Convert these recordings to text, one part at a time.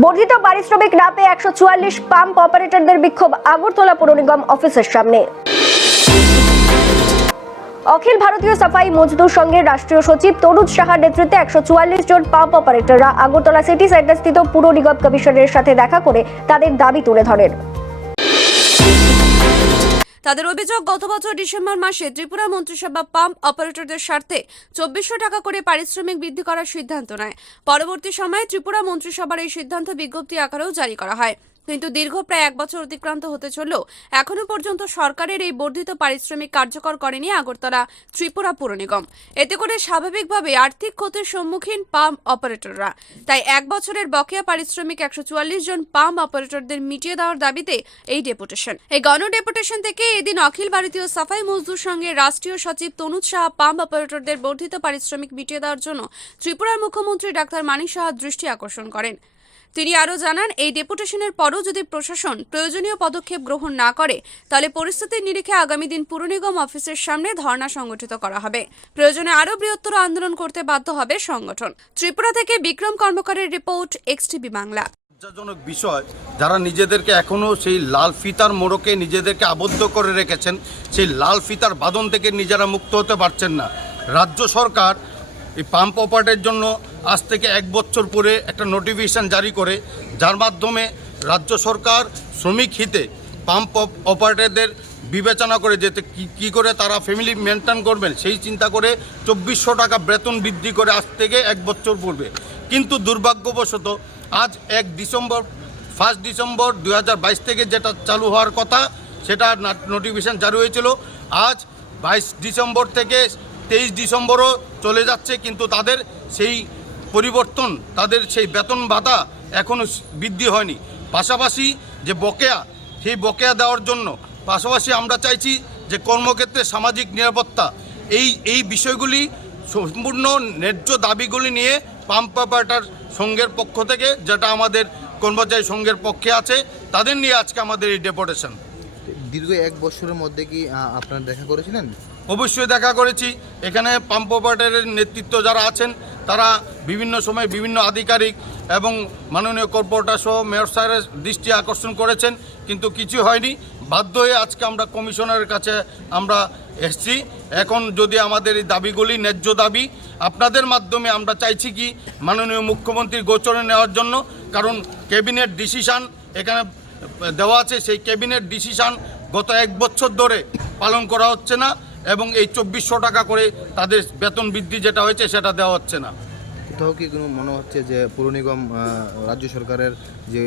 বর্ধিত পারিশ্রমিক না পেয়ে একশো চুয়াল্লিশ পাম্প অপারেটরদের বিক্ষোভ আগরতলা পৌর নিগম অফিসের সামনে। অখিল ভারতীয় সাফাই মজদুর সংঘের রাষ্ট্রীয় সচিব তরুজ সাহার নেতৃত্বে একশো চুয়াল্লিশ জন পাম্প অপারেটররা আগরতলা সিটি সেন্টার স্থিত পুর নিগম কমিশনের সাথে দেখা করে তাদের দাবি তুলে ধরেন। তাদের অভিযোগ, গত বছর ডিসেম্বর মাসে ত্রিপুরা মন্ত্রিসভা পাম্প অপারেটরদের স্বার্থে চব্বিশশো টাকা করে পারিশ্রমিক বৃদ্ধি করার সিদ্ধান্ত নেয়। পরবর্তী সময়ে ত্রিপুরা মন্ত্রিসভার এই সিদ্ধান্ত বিজ্ঞপ্তি আকারেও জারি করা হয়। কিন্তু দীর্ঘ প্রায় এক বছর অতিক্রান্ত হতে চললেও এখনও পর্যন্ত সরকারের এই বর্ধিত পারিশ্রমিক কার্যকর করেনি আগরতলা ত্রিপুরা পুর নিগম। এতে করে স্বাভাবিকভাবে আর্থিক ক্ষতির সম্মুখীন পাম্প অপারেটররা। তাই এক বছরের বকেয়া পারিশ্রমিক একশো চুয়াল্লিশ জন পাম্প অপারেটরদের মিটিয়ে দেওয়ার দাবিতে এই ডেপুটেশন। এই গণ ডেপুটেশন থেকে এদিন অখিল ভারতীয় সাফাই মজদুর সঙ্গে রাষ্ট্রীয় সচিব তনুজ সাহা পাম্প অপারেটরদের বর্ধিত পারিশ্রমিক মিটিয়ে দেওয়ার জন্য ত্রিপুরার মুখ্যমন্ত্রী ডাক্তার মানিক সাহা দৃষ্টি আকর্ষণ করেন। তিনি আরও জানান, এই ডেপুটেশনের পরও যদি প্রশাসন প্রয়োজনীয় পদক্ষেপ গ্রহণ না করে, তাহলে পরিস্থিতির নিরিখে আগামী দিন পুর নিগম অফিসের সামনে ধর্ণা সংগঠিত করা হবে। প্রয়োজনে আরও বৃহত্তর আন্দোলন করতে বাধ্য হবে সংগঠন। ত্রিপুরা থেকে বিক্রম কর্মকারের রিপোর্ট এক্সটিভি বাংলা। লজ্জাজনক বিষয়, যারা নিজেদেরকে এখনও সেই লাল ফিতার মোড়কে নিজেদেরকে আবদ্ধ করে রেখেছেন, সেই লাল ফিতার বাঁধন থেকে নিজেরা মুক্ত হতে পারছেন না। রাজ্য সরকার এই পাম্প অপারেটের জন্য আজ থেকে এক বছর পরে একটা নোটিফিকেশান জারি করে, যার মাধ্যমে রাজ্য সরকার শ্রমিক হিতে পাম্প অপারেটরদের বিবেচনা করে যেতে কি, কী করে তারা ফ্যামিলি মেনটেন করবেন, সেই চিন্তা করে চব্বিশশো টাকা বেতন বৃদ্ধি করে আজ থেকে এক বছর পূর্বে। কিন্তু দুর্ভাগ্যবশত আজ এক ডিসেম্বর ফার্স্ট ডিসেম্বর দু হাজার বাইশ থেকে যেটা চালু হওয়ার কথা, সেটা নোটিফিকেশান জারি হয়েছিল। আজ বাইশ ডিসেম্বর থেকে তেইশ ডিসেম্বরও চলে যাচ্ছে, কিন্তু তাদের সেই পরিবর্তন, তাদের সেই বেতন ভাতা এখনও বৃদ্ধি হয়নি। পাশাপাশি যে বকেয়া, সেই বকেয়া দেওয়ার জন্য পাশাপাশি আমরা চাইছি যে কর্মক্ষেত্রে সামাজিক নিরাপত্তা, এই এই বিষয়গুলি সম্পূর্ণ ন্যায্য দাবিগুলি নিয়ে পাম্প অপারেটর সংঘের পক্ষ থেকে, যেটা আমাদের কর্মচারী সংঘের পক্ষে আছে, তাদের নিয়ে আজকে আমাদের এই ডেপুটেশন। দীর্ঘ এক বছরের মধ্যে কি আপনারা দেখা করেছিলেন? অবশ্যই দেখা করেছি। এখানে পাম্প অপারেটরের নেতৃত্ব যারা আছেন, তারা বিভিন্ন সময় বিভিন্ন আধিকারিক এবং মাননীয় কর্পোরেটর সহ মেয়র স্যারের দৃষ্টি আকর্ষণ করেছেন, কিন্তু কিছু হয়নি। বাধ্য হয়ে আজকে আমরা কমিশনারের কাছে আমরা এসছি। এখন যদি আমাদের এই দাবিগুলি ন্যায্য দাবি, আপনাদের মাধ্যমে আমরা চাইছি কি, মাননীয় মুখ্যমন্ত্রীর গোচরে নেওয়ার জন্য, কারণ ক্যাবিনেট ডিসিশন এখানে দেওয়া আছে সেই ক্যাবিনেট ডিসিশন গত এক বছর ধরে পালন করা হচ্ছে না এবং এই চব্বিশশো টাকা করে তাদের বেতন বৃদ্ধি যেটা হয়েছে সেটা দেওয়া হচ্ছে না। কোথাও কি কোনো মনে হচ্ছে যে পৌর নিগম রাজ্য সরকারের যে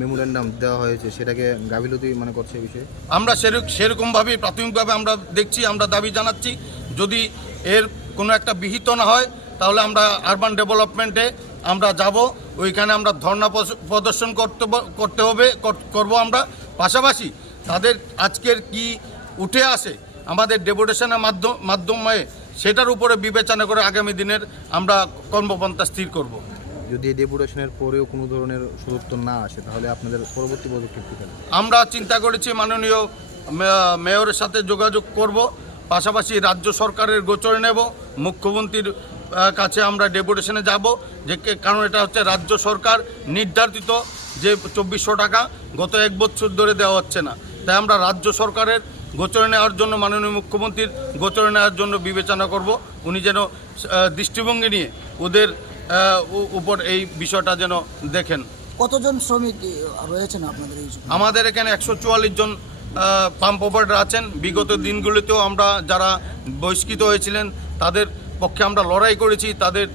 মেমোরেন্ডাম দেওয়া হয়েছে সেটাকে গাফিলতি মনে করছে এই বিষয়ে? আমরা সেরকম সেরকমভাবেই প্রাথমিকভাবে আমরা দেখছি আমরা দাবি জানাচ্ছি যদি এর কোনো একটা বিহিত না হয় তাহলে আমরা আরবান ডেভেলপমেন্টে আমরা যাব। ওইখানে আমরা ধর্ণা প্রদর্শন করতে করতে হবে কর- করব আমরা। পাশাপাশি তাদের আজকের কি উঠে আসে আমাদের ডেপুটেশনের মাধ্যম মাধ্যমে সেটার উপরে বিবেচনা করে আগামী দিনের আমরা কর্মপন্থা স্থির করব। যদি ডেপুটেশনের পরেও কোনো ধরনের সদুত্তর না আসে তাহলে আপনাদের পরবর্তী পদক্ষেপ কী আমরা চিন্তা করেছি মাননীয় মেয়রের সাথে যোগাযোগ করব। পাশাপাশি রাজ্য সরকারের গোচরে নেব মুখ্যমন্ত্রীর কাছে আমরা ডেপুটেশনে যাব যে কারণ এটা হচ্ছে রাজ্য সরকার নির্ধারিত যে চব্বিশশো টাকা গত এক বছর ধরে দেওয়া হচ্ছে না। তাই আমরা রাজ্য সরকারের গোচরে নেওয়ার জন্য মাননীয় মুখ্যমন্ত্রীর গোচরে নেওয়ার জন্য বিবেচনা করব। উনি যেন দৃষ্টিভঙ্গি নিয়ে ওদের উপর এই বিষয়টা যেন দেখেন। কতজন শ্রমিক রয়েছেন আপনাদের আমাদের এখানে একশো চুয়াল্লিশ জন পাম্প অপারেটর আছেন। বিগত দিনগুলিতেও আমরা যারা বহিষ্কৃত হয়েছিলেন, তাদের পক্ষে আমরা লড়াই করেছি, তাদের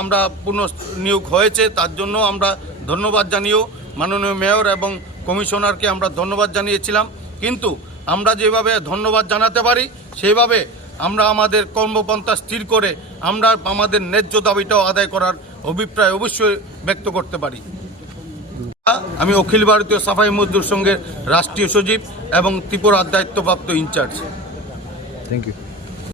আমরা পুনঃ নিয়োগ হয়েছে, তার জন্য আমরা ধন্যবাদ জানিয়েও মাননীয় মেয়র এবং কমিশনারকে আমরা ধন্যবাদ জানিয়েছিলাম। কিন্তু আমরা যেভাবে ধন্যবাদ জানাতে পারি, সেইভাবে আমরা আমাদের কর্মপন্থা স্থির করে আমরা আমাদের ন্যায্য দাবিটাও আদায় করার অভিপ্রায় অবশ্যই ব্যক্ত করতে পারি। আমি অখিল ভারতীয় সাফাই মজদুর সংঘের রাষ্ট্রীয় সচিব এবং ত্রিপুরার দায়িত্বপ্রাপ্ত ইনচার্জ। Thank you